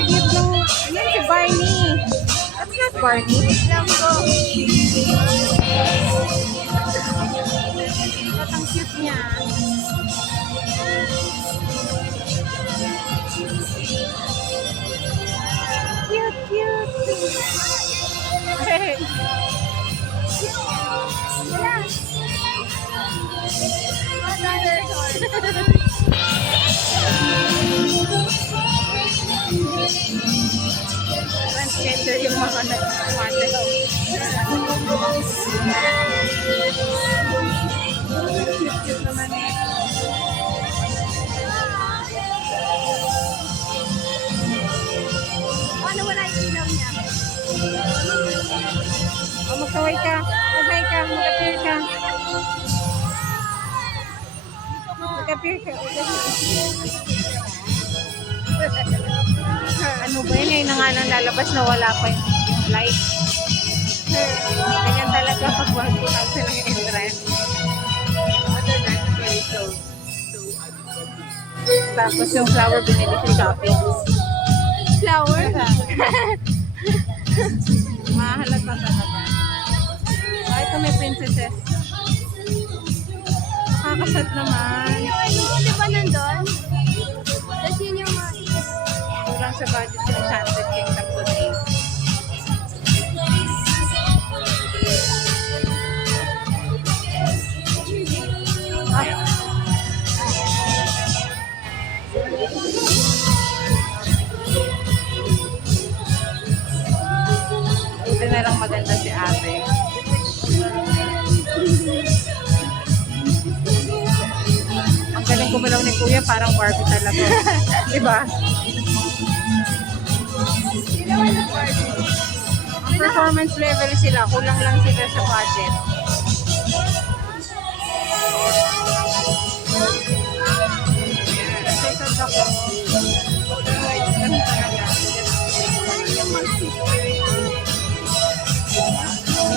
Cute nung, ayan si Barney. That's not Barney. Alam ko. Ba't ang cute niya? Cute, cute. Hey. Transgender yung mga nagmamataw. Cute naman eh. Ano wala yung ilaw niya? O, magkaway ka. Mag-hi ka. Mag-appear ka. Mag-appear ka. Ano ba yun? Ngayon na nga nang lalabas na wala pa yung light. Ganyan talaga pag 1,000 lang yung entrance. Tapos yung flower binili si Shopee. Flower? Mahalata talaga. Ah, ito may princesses. Nakakasad naman. Di ba nandun? Tapos yun yung mga... Kulang sa budget yung Enchanted Kingdom today. Ah. Buti na lang maganda si ate. Ang galing gumalaw ni Kuya, parang Barbie talaga. Diba? Ang performance level sila, kulang lang sila sa budget. Nasasad ako. Ganun talaga.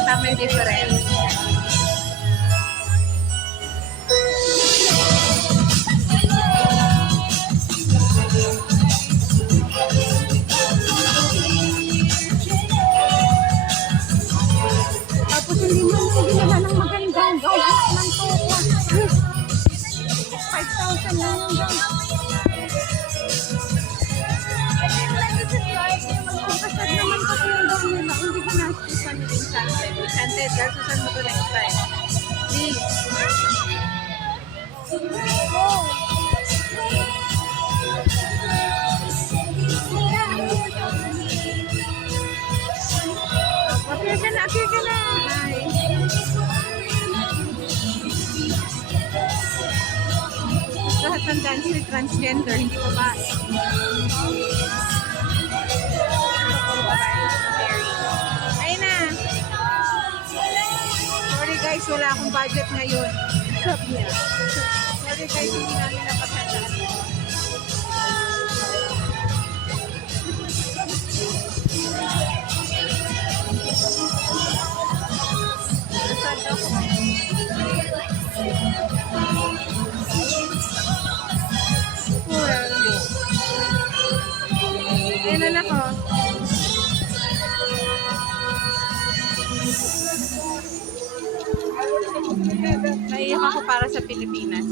Tama yung difference. Tapos hindi mo ginawa ng magandang gawa ng toko. 5,000 lang yung gawa. Magpapasad naman kasi yung gawa nila. Hindi ka nasipan yung Enchanted. Enchanted, dahil susan mo to next time. Please. Appear ka na, appear ka na. Hi. Lahat ng dancer transgender, hindi babae. Ayun na. Sorry guys, wala akong budget ngayon. Sabi niya. Sorry guys, hindi namin napaghandaan. Nasad ako. Ayun na ako. Naiyak ako para sa Pilipinas.